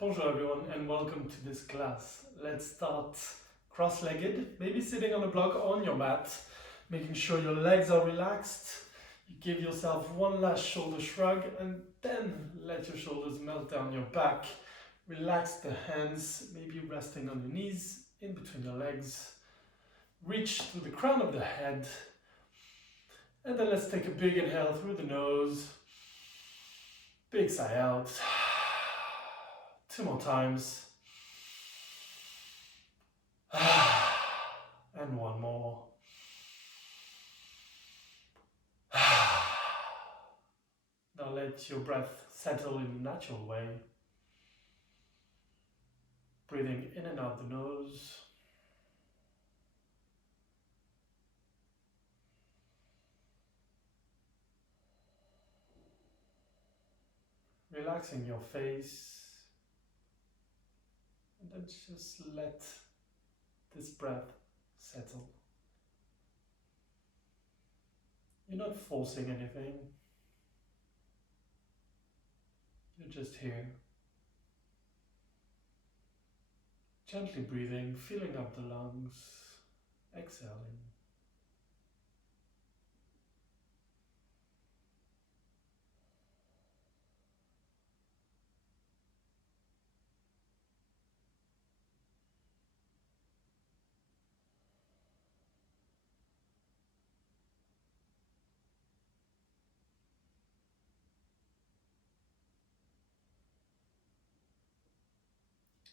Bonjour everyone and welcome to this class. Let's start cross-legged, maybe sitting on a block or on your mat, making sure your legs are relaxed. You give yourself one last shoulder shrug and then let your shoulders melt down your back. Relax the hands, maybe resting on your knees, in between your legs. Reach to the crown of the head. And then let's take a big inhale through the nose. Big sigh out. 2 more times. And 1 more. Now let your breath settle in a natural way. Breathing in and out the nose. Relaxing your face. And then just let this breath settle. You're not forcing anything. You're just here. Gently breathing, filling up the lungs, exhaling.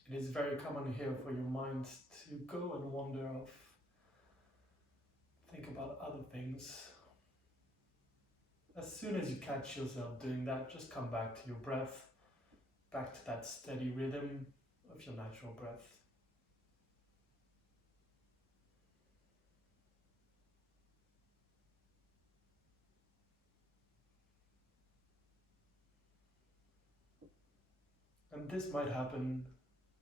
It is very common here for your mind to go and wander off, think about other things. As soon as you catch yourself doing that, just come back to your breath, back to that steady rhythm of your natural breath. And this might happen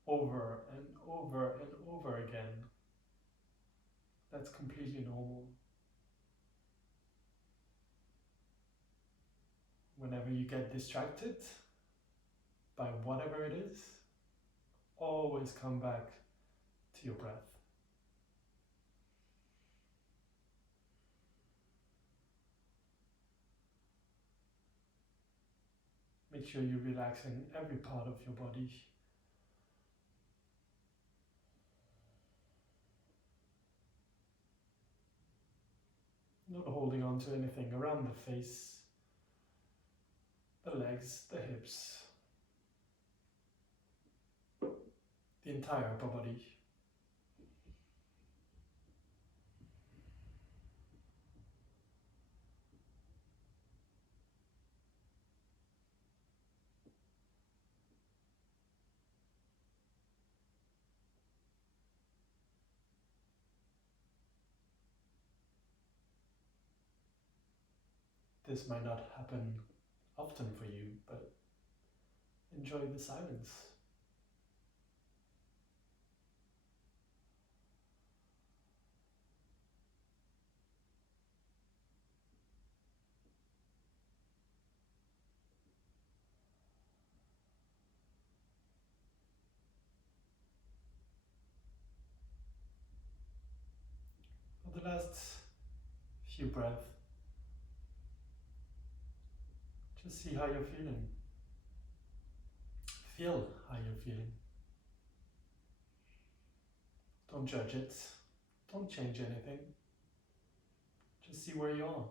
over and over and over again. That's completely normal. Whenever you get distracted by whatever it is, always come back to your breath. Make sure you're relaxing every part of your body. Not holding on to anything around the face, the legs, the hips, the entire upper body. This might not happen often for you, but enjoy the silence. For the last few breaths, just see how you're feeling. Feel how you're feeling. Don't judge it. Don't change anything. Just see where you are.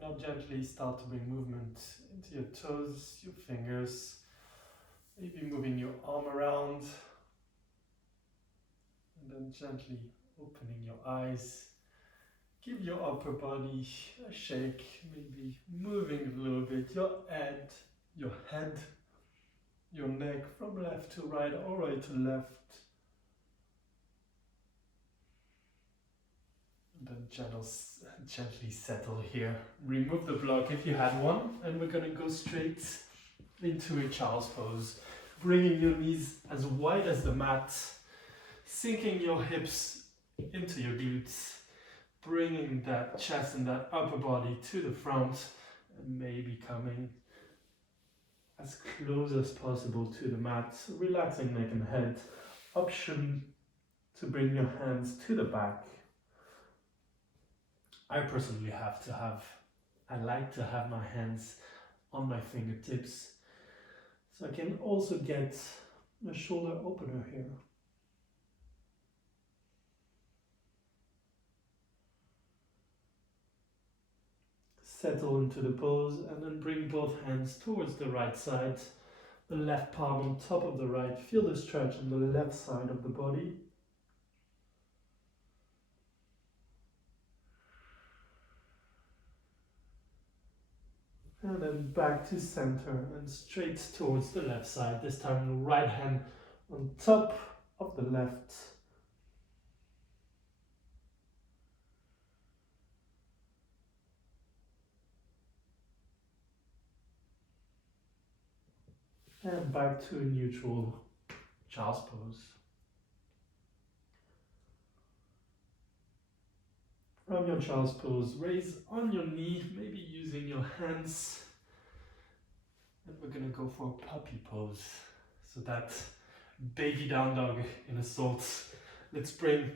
And now gently start to bring movement into your toes, your fingers, maybe moving your arm around. And then gently opening your eyes. Give your upper body a shake, maybe moving a little bit your head, your neck from left to right or right to left. And then gently settle here. Remove the block if you had one, and we're going to go straight into a child's pose. bringing your knees as wide as the mat, sinking your hips into your glutes, bringing that chest and that upper body to the front, and maybe coming as close as possible to the mat, relaxing neck and head. Option to bring your hands to the back. I personally I like to have my hands on my fingertips, so I can also get a shoulder opener here. Settle into the pose and then bring both hands towards the right side, the left palm on top of the right. Feel the stretch on the left side of the body. And then back to center and straight towards the left side. This time the right hand on top of the left. And back to a neutral child's pose. From your child's pose, raise on your knee, maybe using your hands. And we're gonna go for a puppy pose. So that baby down dog in a sort. Let's bring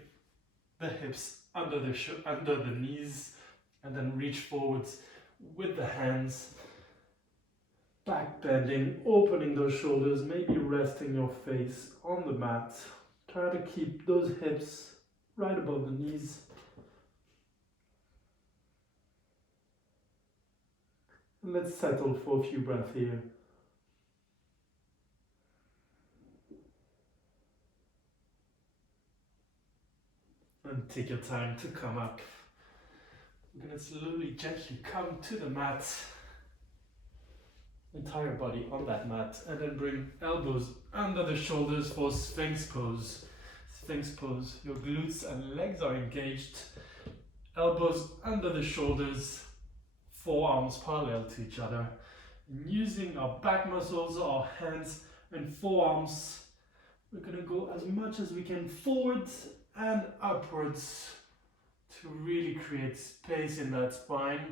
the hips under the knees and then reach forwards with the hands. Back bending, opening those shoulders, maybe resting your face on the mat. Try to keep those hips right above the knees. And let's settle for a few breaths here. And take your time to come up. We're going to slowly, gently come to the mat. Entire body on that mat. And then bring elbows under the shoulders for Sphinx pose. Sphinx pose. Your glutes and legs are engaged. Elbows under the shoulders. Forearms parallel to each other. And using our back muscles, our hands and forearms, we're going to go as much as we can forwards and upwards to really create space in that spine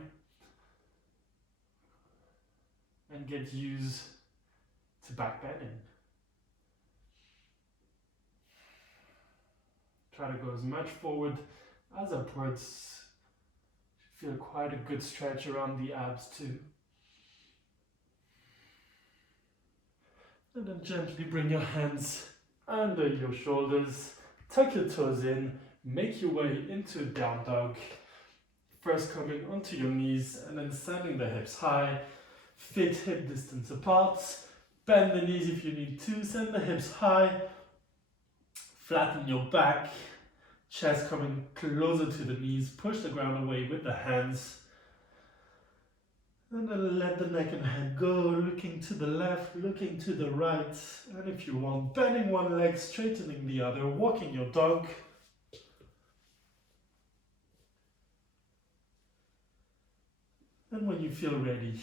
and get used to back bending. Try to go as much forward as upwards. Feel quite a good stretch around the abs too. And then gently bring your hands under your shoulders, tuck your toes in, make your way into down dog. First coming onto your knees and then sending the hips high, feet hip distance apart, bend the knees if you need to, send the hips high, flatten your back, chest coming closer to the knees, push the ground away with the hands. And then let the neck and head go, looking to the left, looking to the right. And if you want, bending one leg, straightening the other, walking your dog. And when you feel ready,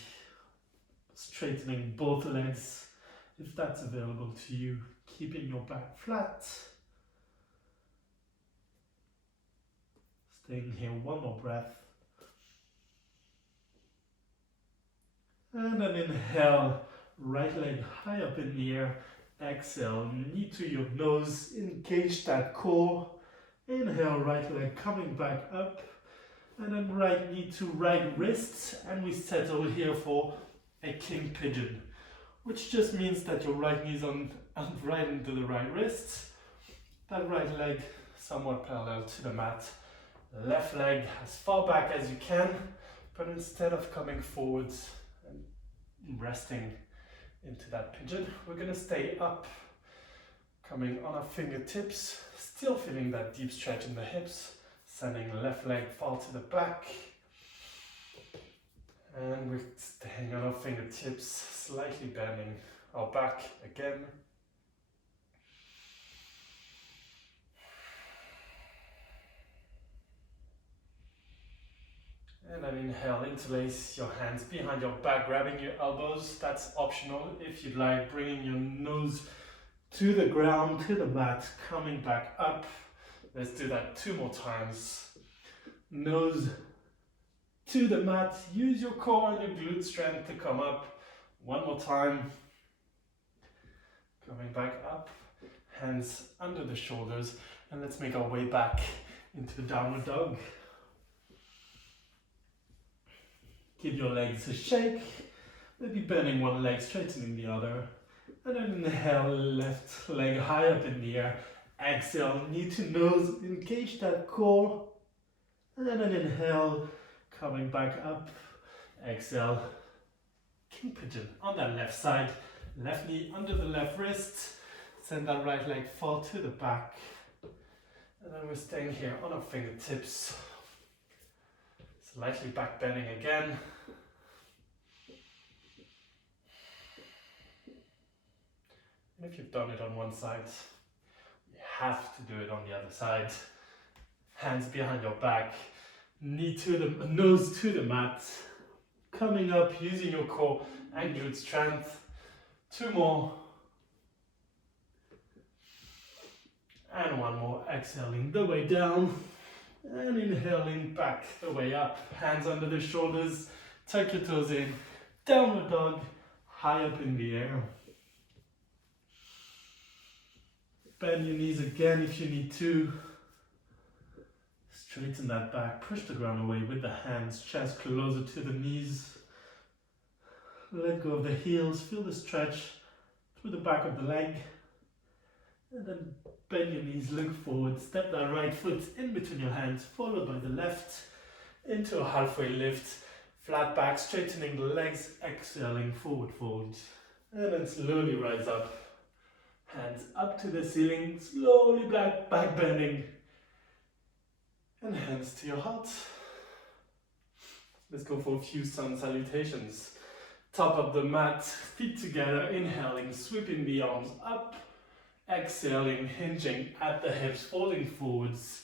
straightening both legs, if that's available to you, keeping your back flat. Staying here, one more breath. And then inhale, right leg high up in the air. Exhale, knee to your nose, engage that core. Inhale, right leg coming back up. And then right knee to right wrist. And we settle here for a king pigeon, which just means that your right knee is on right into the right wrist. That right leg somewhat parallel to the mat. Left leg as far back as you can, but instead of coming forwards and resting into that pigeon, we're going to stay up, coming on our fingertips, still feeling that deep stretch in the hips, sending left leg far to the back, and we're staying on our fingertips, slightly bending our back again. And then inhale, interlace your hands behind your back, grabbing your elbows. That's optional if you'd like, bringing your nose to the ground, to the mat, coming back up. Let's do that 2 more times. Nose to the mat, use your core and your glute strength to come up. 1 more time. Coming back up, hands under the shoulders, and let's make our way back into downward dog. Give your legs a shake, maybe bending one leg, straightening the other. And then inhale, left leg high up in the air. Exhale, knee to nose, engage that core. And then an inhale, coming back up. Exhale, King Pigeon on that left side. Left knee under the left wrist. Send that right leg fall to the back. And then we're staying here on our fingertips. Slightly back bending again. And if you've done it on one side, you have to do it on the other side. Hands behind your back, nose to the mat. Coming up, using your core and glute strength. 2 more. And 1 more, exhaling the way down. And inhaling back the way up. Hands under the shoulders, tuck your toes in. Downward dog, high up in the air. Bend your knees again if you need to. Straighten that back, push the ground away with the hands, chest closer to the knees. Let go of the heels, feel the stretch through the back of the leg. And then bend your knees, look forward, step that right foot in between your hands, followed by the left, into a halfway lift, flat back, straightening the legs, exhaling, forward fold. And then slowly rise up. Hands up to the ceiling, slowly back bending. And hands to your heart. Let's go for a few sun salutations. Top of the mat, feet together, inhaling, sweeping the arms up. Exhaling, hinging at the hips, folding forwards.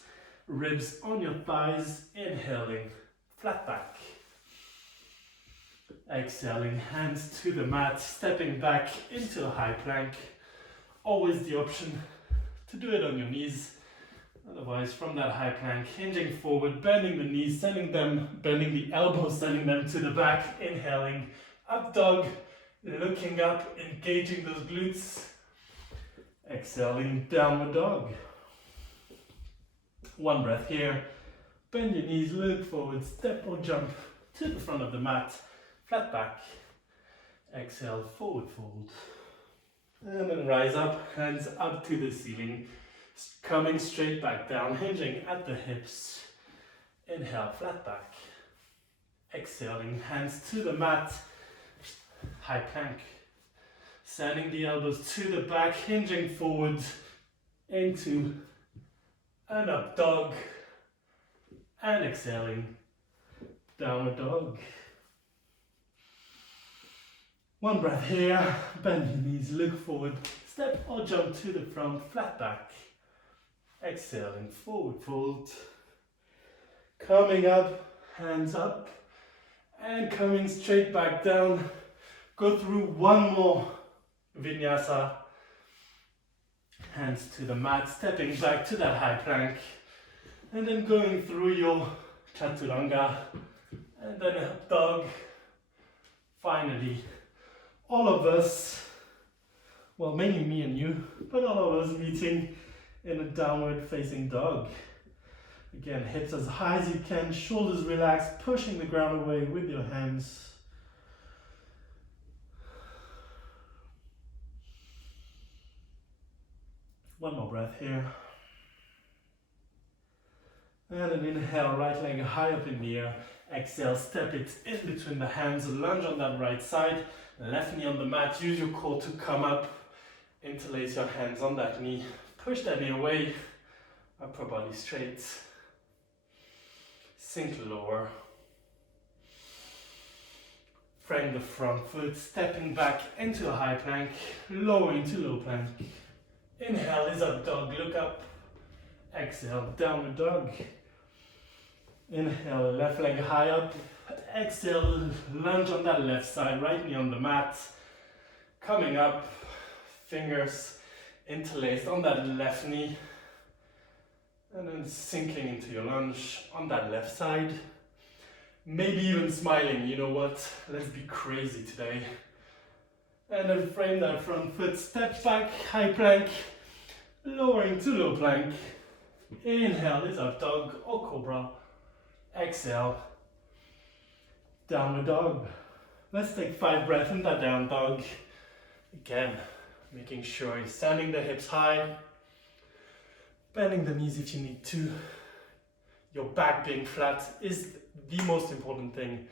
Ribs on your thighs, inhaling, flat back. Exhaling, hands to the mat, stepping back into a high plank. Always the option to do it on your knees. Otherwise, from that high plank, hinging forward, bending the knees, bending the elbows, sending them to the back, inhaling, up dog, looking up, engaging those glutes. Exhaling, downward dog. 1 breath here. Bend your knees, look forward, step or jump to the front of the mat, flat back. Exhale, forward fold. And then rise up, hands up to the ceiling, coming straight back down, hinging at the hips. Inhale, flat back. Exhaling, hands to the mat, high plank. Sending the elbows to the back, hinging forward into an up dog. And exhaling, downward dog. 1 breath here, bend your knees, look forward, step or jump to the front, flat back. Exhaling, forward fold. Coming up, hands up, and coming straight back down. Go through 1 more vinyasa. Hands to the mat, stepping back to that high plank. And then going through your chaturanga. And then up dog. Finally, all of us, well, mainly me and you, but all of us meeting in a downward facing dog. Again, hips as high as you can, shoulders relaxed, pushing the ground away with your hands. One more breath here. And an inhale, right leg high up in the air. Exhale, step it in between the hands, lunge on that right side, left knee on the mat, use your core to come up, interlace your hands on that knee, push that knee away, upper body straight, sink lower, frame the front foot, stepping back into a high plank, lower into low plank, inhale is up dog, look up, exhale, downward dog. Inhale, left leg high up. Exhale, lunge on that left side, right knee on the mat. Coming up, fingers interlaced on that left knee. And then sinking into your lunge on that left side. Maybe even smiling, you know what? Let's be crazy today. And then frame that front foot, step back, high plank, lowering to low plank. Inhale is up dog or cobra. Exhale, downward dog. Let's take 5 breaths in that down dog. Again, making sure you're standing the hips high, bending the knees if you need to. Your back being flat is the most important thing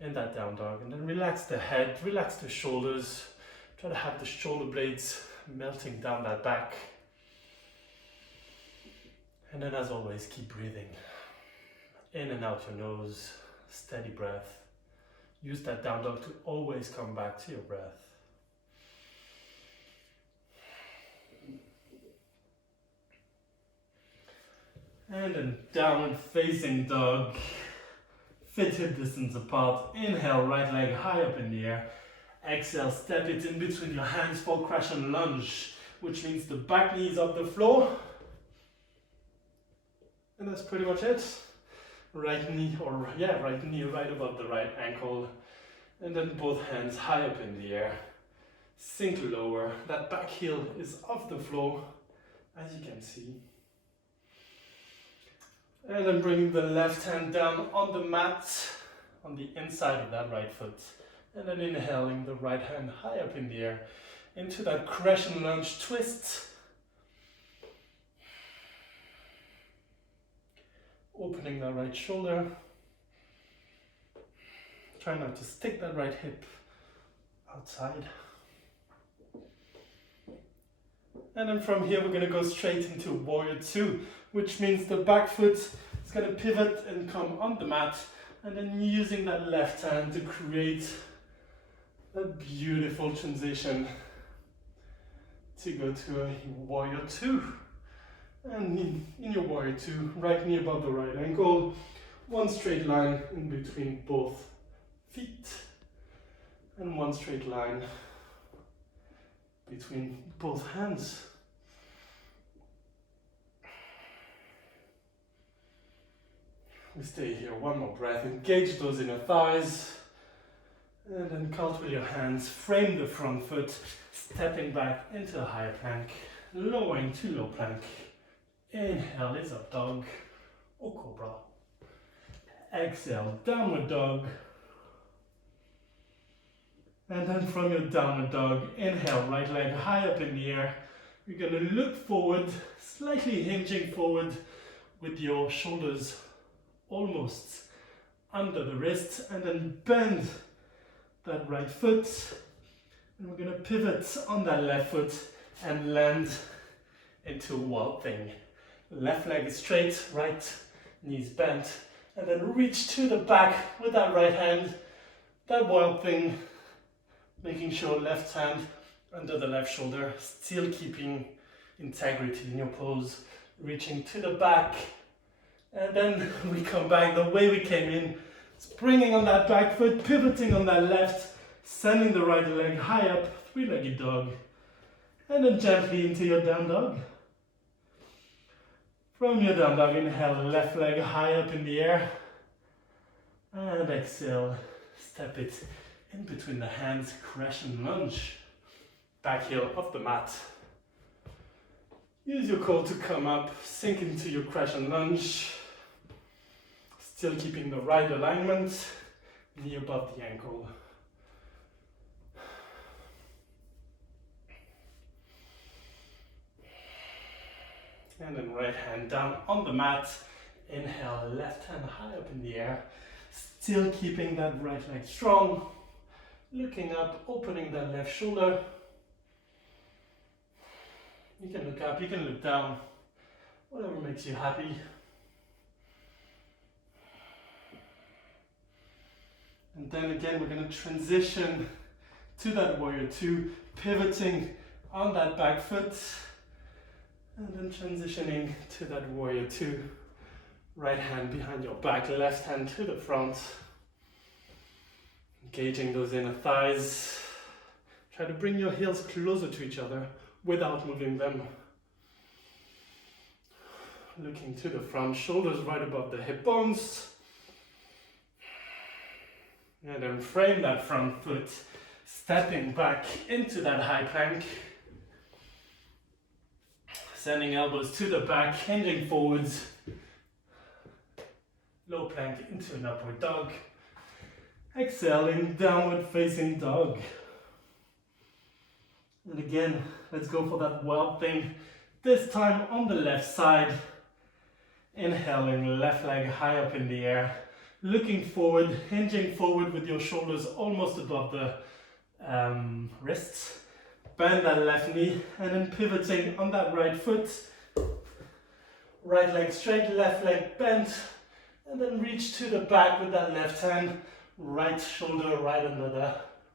in that down dog. And then relax the head, relax the shoulders. Try to have the shoulder blades melting down that back. And then as always, keep breathing. In and out your nose, steady breath. Use that down dog to always come back to your breath. And then downward facing dog. Feet hip distance apart. Inhale, right leg high up in the air. Exhale, step it in between your hands for crash and lunge, which means the back knee is off the floor. And that's pretty much it. Right knee right above the right ankle. And then both hands high up in the air. Sink lower. That back heel is off the floor, as you can see. And then bringing the left hand down on the mat, on the inside of that right foot. And then inhaling the right hand high up in the air into that crash and lunge twist. Opening that right shoulder. Try not to stick that right hip outside. And then from here we're going to go straight into Warrior 2, which means the back foot is going to pivot and come on the mat, and then using that left hand to create a beautiful transition to go to a Warrior 2. And in your Warrior 2, right knee above the right ankle, one straight line in between both feet, and one straight line between both hands. We stay here, one more breath, engage those inner thighs, and then count with your hands, frame the front foot, stepping back into a higher plank, lowering to low plank. Inhale is up dog or cobra. Exhale, downward dog. And then from your downward dog, inhale, right leg high up in the air. You're going to look forward, slightly hinging forward with your shoulders almost under the wrist, and then bend that right foot. And we're going to pivot on that left foot and land into a wild thing. Left leg is straight, right knees bent, and then reach to the back with that right hand, that wild thing, making sure left hand under the left shoulder, still keeping integrity in your pose, reaching to the back, and then we come back the way we came in, springing on that back foot, pivoting on that left, sending the right leg high up, three-legged dog, and then gently into your down dog. From your down dog, inhale, left leg high up in the air, and exhale, step it in between the hands, crash and lunge. Back heel off the mat. Use your core to come up, sink into your crash and lunge. Still keeping the right alignment, knee above the ankle. And then right hand down on the mat. Inhale, left hand high up in the air. Still keeping that right leg strong. Looking up, opening that left shoulder. You can look up, you can look down. Whatever makes you happy. And then again, we're going to transition to that Warrior 2, pivoting on that back foot. And then transitioning to that Warrior 2, Right hand behind your back, left hand to the front. Engaging those inner thighs. Try to bring your heels closer to each other without moving them. Looking to the front, shoulders right above the hip bones. And then frame that front foot, stepping back into that high plank. Sending elbows to the back, hinging forwards. Low plank into an upward dog. Exhaling, downward facing dog. And again, let's go for that wild thing. This time on the left side. Inhaling, left leg high up in the air. Looking forward, hinging forward with your shoulders almost above the wrists. Bend that left knee and then pivoting on that right foot. Right leg straight, left leg bent. And then reach to the back with that left hand. Right shoulder right under the,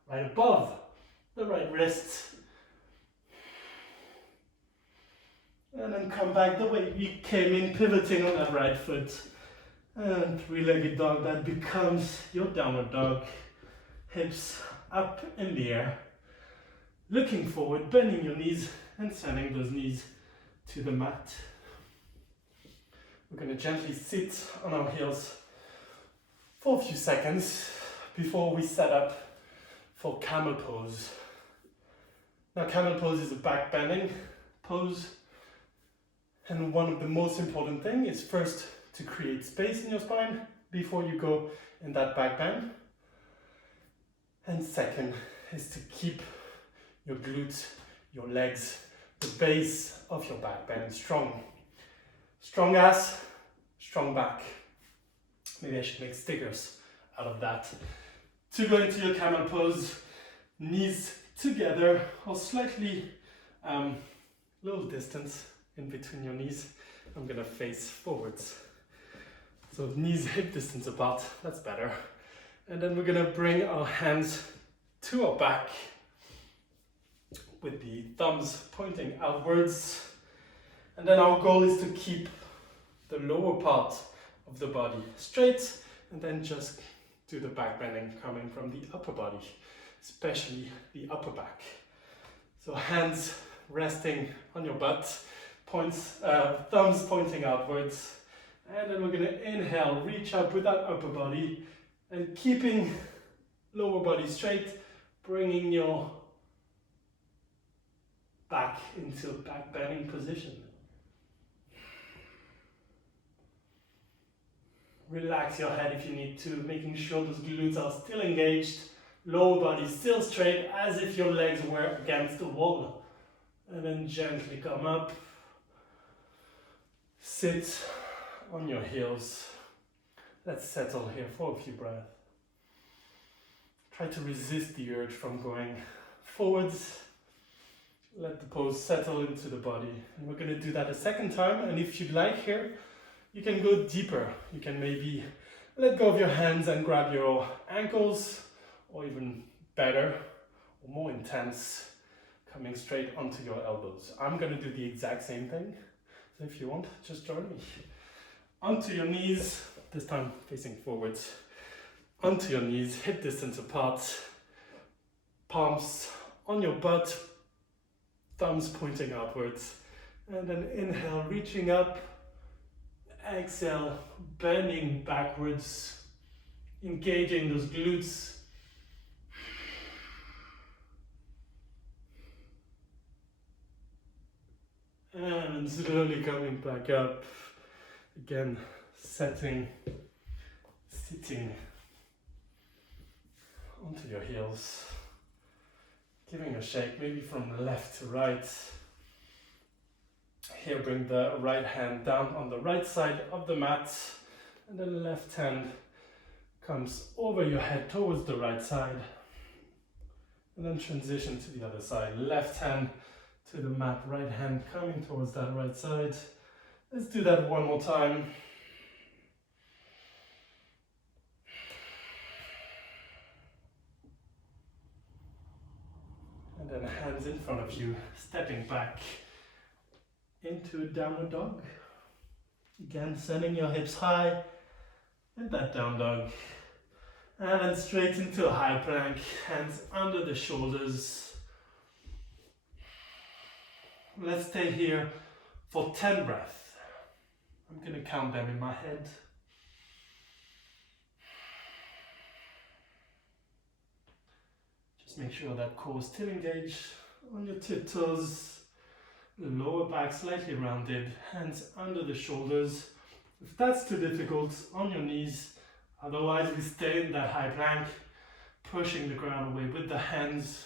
right above the right wrist. And then come back the way you came in, pivoting on that right foot. And three-legged dog, that becomes your downward dog. Hips up in the air. Looking forward, bending your knees and sending those knees to the mat. We're going to gently sit on our heels for a few seconds before we set up for Camel Pose. Now, Camel Pose is a back bending pose. And one of the most important things is first to create space in your spine before you go in that back bend. And second is to keep your glutes, your legs, the base of your back bend strong. Strong ass, strong back. Maybe I should make stickers out of that. To go into your camel pose, knees together or slightly little distance in between your knees. I'm gonna face forwards. So knees hip distance apart, that's better. And then we're gonna bring our hands to our back with the thumbs pointing outwards. And then our goal is to keep the lower part of the body straight and then just do the back bending coming from the upper body, especially the upper back. So hands resting on your butt, thumbs pointing outwards. And then we're gonna inhale, reach up with that upper body and keeping lower body straight, bringing your back into a back bending position. Relax your head if you need to, making sure those glutes are still engaged, lower body still straight as if your legs were against the wall. And then gently come up, sit on your heels. Let's settle here for a few breaths. Try to resist the urge from going forwards. Let the pose settle into the body. And we're going to do that a second time. And if you'd like here, you can go deeper. You can maybe let go of your hands and grab your ankles, or even better, or more intense, coming straight onto your elbows. I'm going to do the exact same thing. So if you want, just join me. Onto your knees, this time facing forwards. Onto your knees, hip distance apart. Palms on your butt, thumbs pointing outwards. And then inhale, reaching up. Exhale, bending backwards, engaging those glutes. And slowly coming back up. Again, sitting onto your heels. Giving a shake, maybe from left to right. Here, bring the right hand down on the right side of the mat, and then the left hand comes over your head towards the right side, and then transition to the other side. Left hand to the mat, right hand coming towards that right side. Let's do that one more time. And then hands in front of you, stepping back into a downward dog. Again, sending your hips high in that down dog. And then straight into a high plank, hands under the shoulders. Let's stay here for 10 breaths. I'm going to count them in my head. Just make sure that core is still engaged on your tiptoes. Lower back slightly rounded, hands under the shoulders. If that's too difficult, on your knees. Otherwise, we stay in that high plank, pushing the ground away with the hands.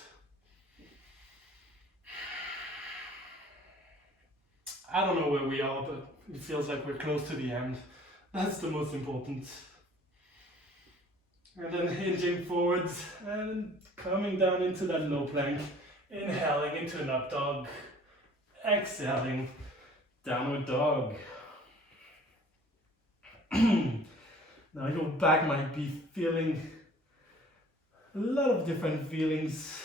I don't know where we are, but it feels like we're close to the end. That's the most important. And then hinging forwards and coming down into that low plank. Inhaling into an up dog. Exhaling, downward dog. Now your back might be feeling a lot of different feelings.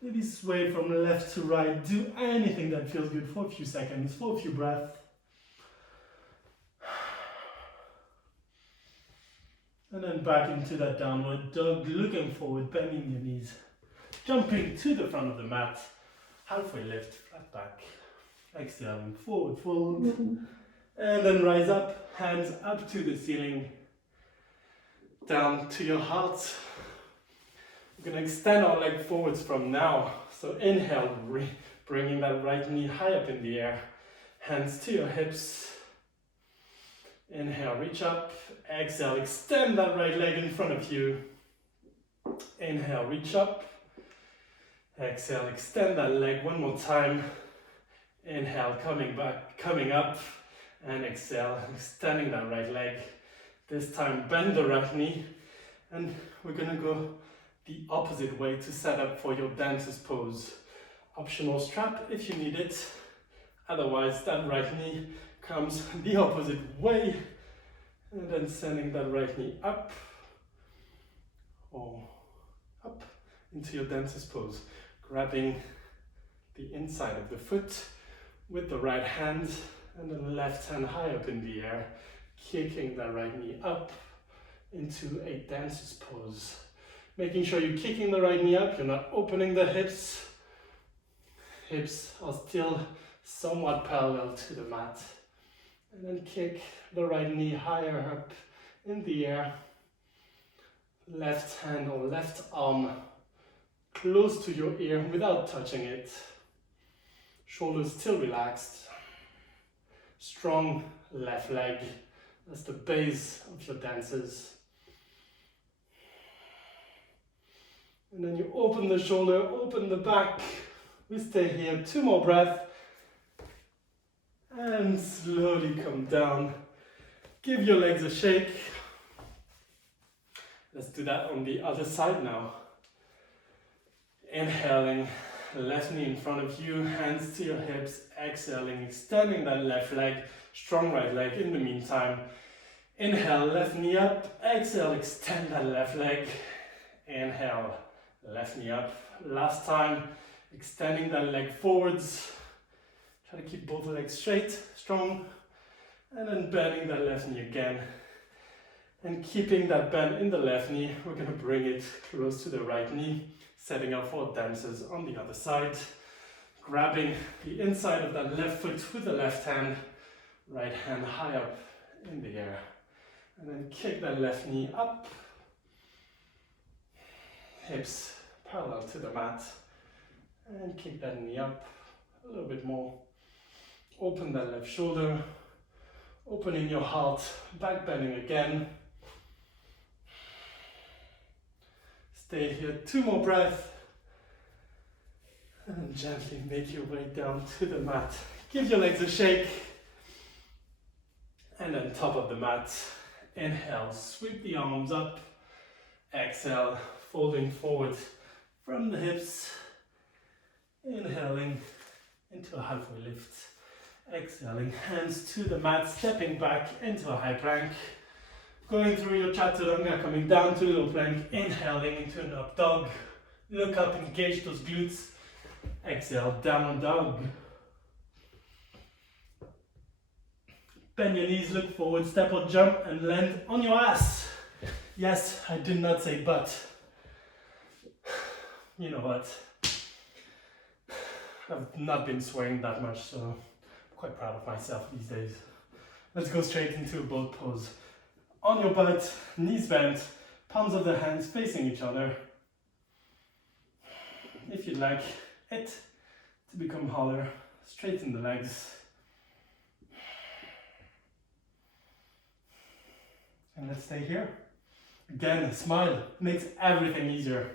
Maybe sway from left to right. Do anything that feels good for a few seconds, for a few breaths. And then back into that downward dog, looking forward, bending your knees. Jumping to the front of the mat. Halfway lift, flat back. Exhaling, forward fold. And then rise up, hands up to the ceiling. Down to your heart. We're going to extend our leg forwards from now. So inhale, bringing that right knee high up in the air. Hands to your hips. Inhale, reach up. Exhale, extend that right leg in front of you. Inhale, reach up. Exhale, extend that leg one more time. Inhale, coming back, coming up. And exhale, extending that right leg. This time, bend the right knee. And we're going to go the opposite way to set up for your dancer's pose. Optional strap if you need it. Otherwise, that right knee comes the opposite way. And then sending that right knee up. Or up into your dancer's pose. Grabbing the inside of the foot with the right hand and the left hand high up in the air, kicking that right knee up into a dancer's pose. Making sure you're kicking the right knee up, you're not opening the hips. Hips are still somewhat parallel to the mat. And then kick the right knee higher up in the air. Left hand or left arm close to your ear without touching it. Shoulders still relaxed. Strong left leg. That's the base of your dances. And then you open the shoulder, open the back. We stay here, 2 more breaths. And slowly come down. Give your legs a shake. Let's do that on the other side now. Inhaling, left knee in front of you, hands to your hips. Exhaling, extending that left leg, strong right leg in the meantime. Inhale, left knee up. Exhale, extend that left leg. Inhale, left knee up. Last time, extending that leg forwards. Try to keep both legs straight, strong. And then bending that left knee again. And keeping that bend in the left knee, we're going to bring it close to the right knee. Setting up for dancers on the other side. Grabbing the inside of that left foot with the left hand. Right hand high up in the air. And then kick that left knee up. Hips parallel to the mat. And kick that knee up a little bit more. Open that left shoulder. Opening your heart. Back bending again. Stay here, 2 more breaths. And gently make your way down to the mat. Give your legs a shake. And then top of the mat. Inhale, sweep the arms up. Exhale, folding forward from the hips. Inhaling into a halfway lift. Exhaling, hands to the mat, stepping back into a high plank. Going through your chaturanga, coming down to low plank, inhaling into an up dog. Look up, engage those glutes. Exhale, downward dog. Bend your knees, look forward, step or jump, and land on your ass. Yes, I did not say butt. You know what? I've not been swearing that much, so I'm quite proud of myself these days. Let's go straight into a boat pose. On your butt, knees bent, palms of the hands facing each other. If you'd like it to become harder, straighten the legs. And let's stay here. Again, a smile makes everything easier.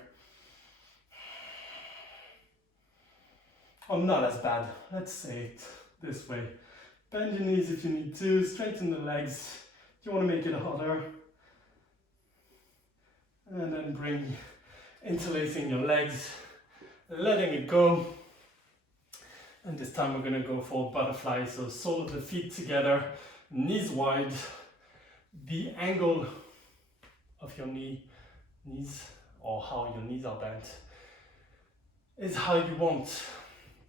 Or not as bad. Let's say it this way. Bend your knees if you need to, straighten the legs. If you want to make it harder. And then bring interlacing your legs, letting it go. And this time we're going to go for butterfly. So sole of the feet together, knees wide. The angle of your knees, or how your knees are bent, is how you want,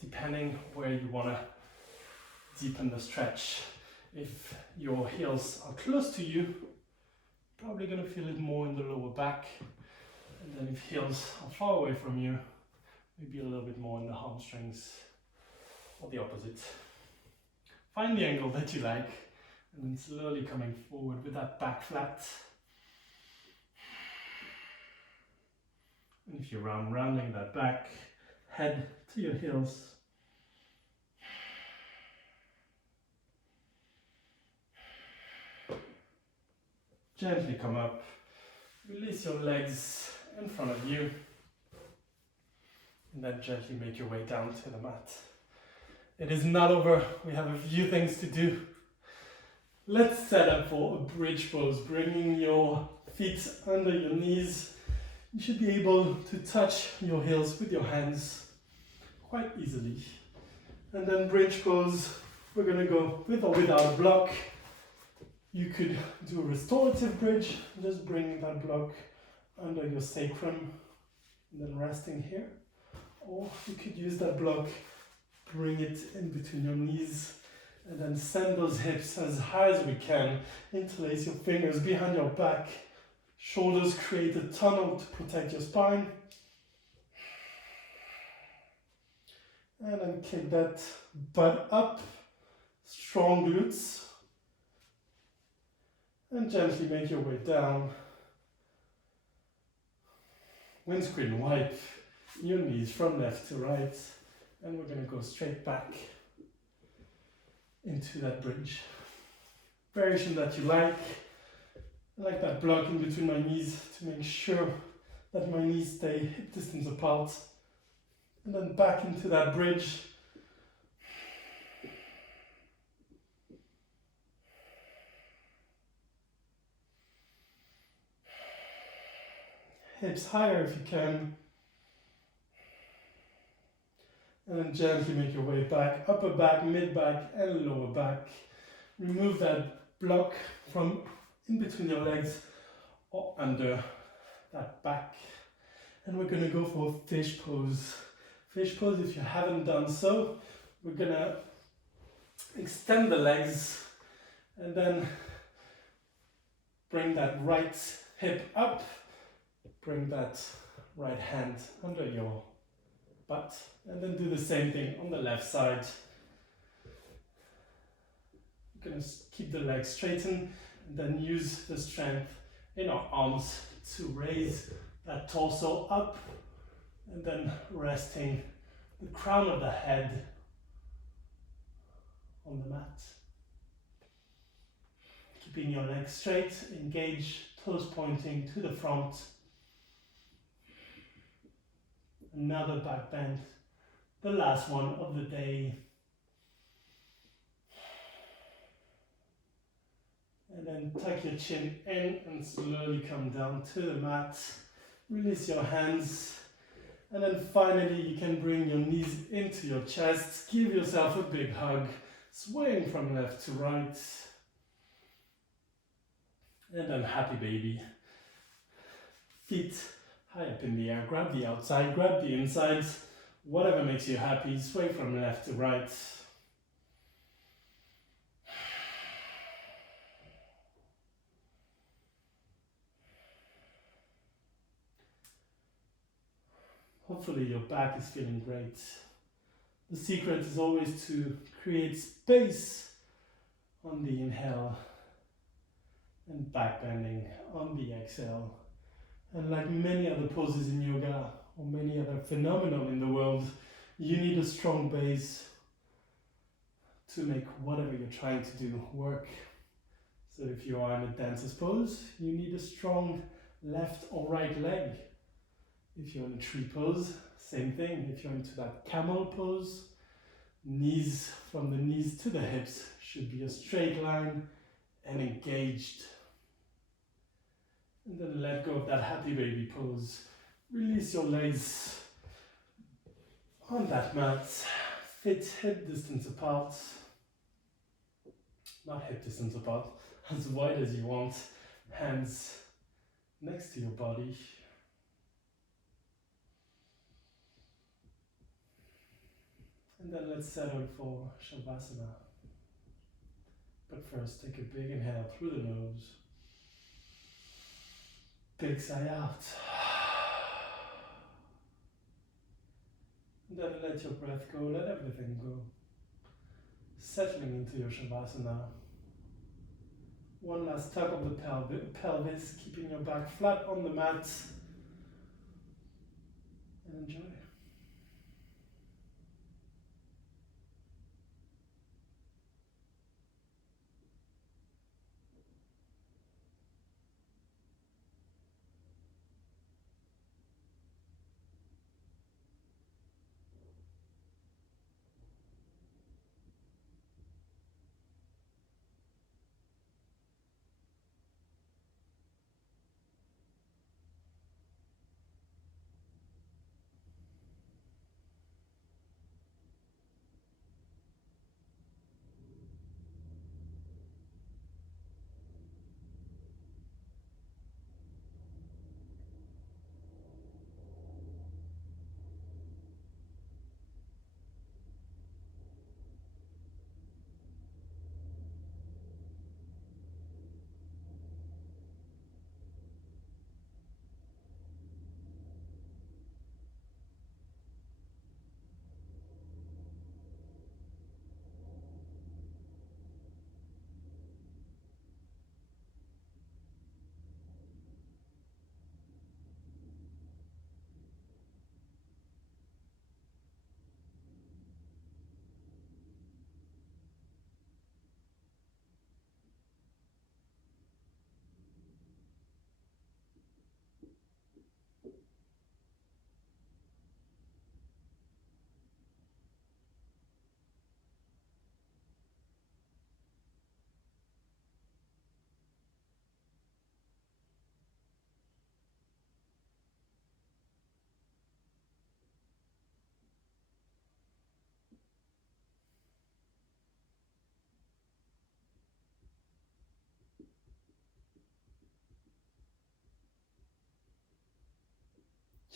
depending where you want to deepen the stretch. If your heels are close to you, probably going to feel it more in the lower back. And then if heels are far away from you, maybe a little bit more in the hamstrings, or the opposite. Find the angle that you like, and then slowly coming forward with that back flat. And if you're rounding that back, head to your heels. Gently come up, release your legs in front of you, and then gently make your way down to the mat. It is not over, we have a few things to do. Let's set up for a bridge pose, bringing your feet under your knees. You should be able to touch your heels with your hands quite easily. And then bridge pose, we're going to go with or without a block. You could do a restorative bridge, just bring that block under your sacrum and then resting here. Or you could use that block, bring it in between your knees, and then send those hips as high as we can. Interlace your fingers behind your back. Shoulders create a tunnel to protect your spine. And then kick that butt up. Strong glutes. And gently make your way down. Windscreen wipe your knees from left to right. And we're going to go straight back into that bridge. Variation that you like. I like that block in between my knees to make sure that my knees stay hip distance apart. And then back into that bridge. Hips higher if you can. And then gently make your way back, upper back, mid back, and lower back. Remove that block from in between your legs or under that back. And we're going to go for a fish pose. Fish pose, if you haven't done so, we're going to extend the legs and then bring that right hip up. Bring that right hand under your butt. And then do the same thing on the left side. We're going to keep the legs straightened and then use the strength in our arms to raise that torso up and then resting the crown of the head on the mat. Keeping your legs straight, engage, toes pointing to the front. Another back bend. The last one of the day. And then tuck your chin in and slowly come down to the mat. Release your hands. And then finally you can bring your knees into your chest. Give yourself a big hug. Swaying from left to right. And then happy baby. Feet high up in the air. Grab the outside, grab the inside. Whatever makes you happy, sway from left to right. Hopefully your back is feeling great. The secret is always to create space on the inhale and back bending on the exhale. And like many other poses in yoga or many other phenomena in the world, you need a strong base to make whatever you're trying to do work. So if you are in a dancer's pose, you need a strong left or right leg. If you're in a tree pose, same thing. If you're into that camel pose, knees from the knees to the hips should be a straight line and engaged. And then let go of that happy baby pose. Release your legs on that mat. Feet hip distance apart. Not hip distance apart, as wide as you want. Hands next to your body. And then let's settle for Shavasana. But first, take a big inhale through the nose. Big sigh out. And then let your breath go, let everything go. Settling into your Shavasana. One last tug of the pelvis, keeping your back flat on the mat. And enjoy.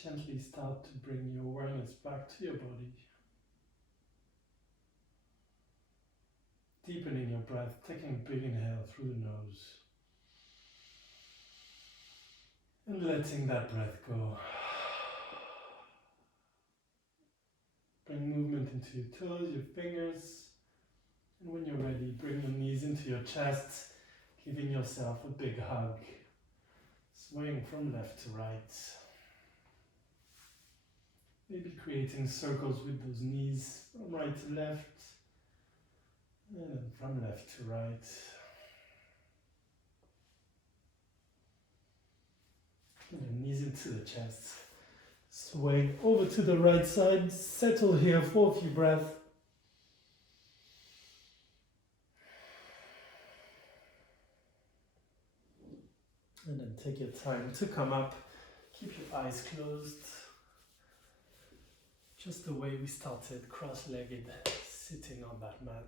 Gently start to bring your awareness back to your body. Deepening your breath, taking a big inhale through the nose. And letting that breath go. Bring movement into your toes, your fingers. And when you're ready, bring the knees into your chest, giving yourself a big hug. Swaying from left to right. Maybe creating circles with those knees from right to left. And then from left to right. And then knees into the chest. Sway over to the right side. Settle here for a few breaths. And then take your time to come up. Keep your eyes closed. Just the way we started, cross-legged, sitting on that mat.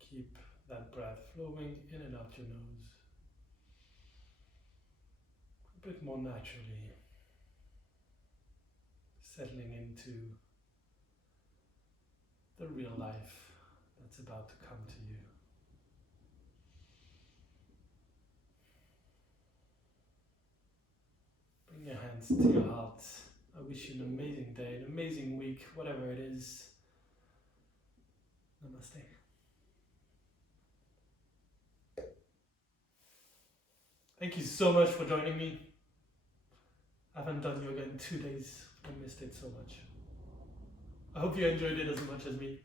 Keep that breath flowing in and out your nose. A bit more naturally. settling into the real life that's about to come to you. Bring your hands to your heart. I wish you an amazing day, an amazing week, whatever it is. Namaste. Thank you so much for joining me. I haven't done yoga in 2 days. I missed it so much. I hope you enjoyed it as much as me.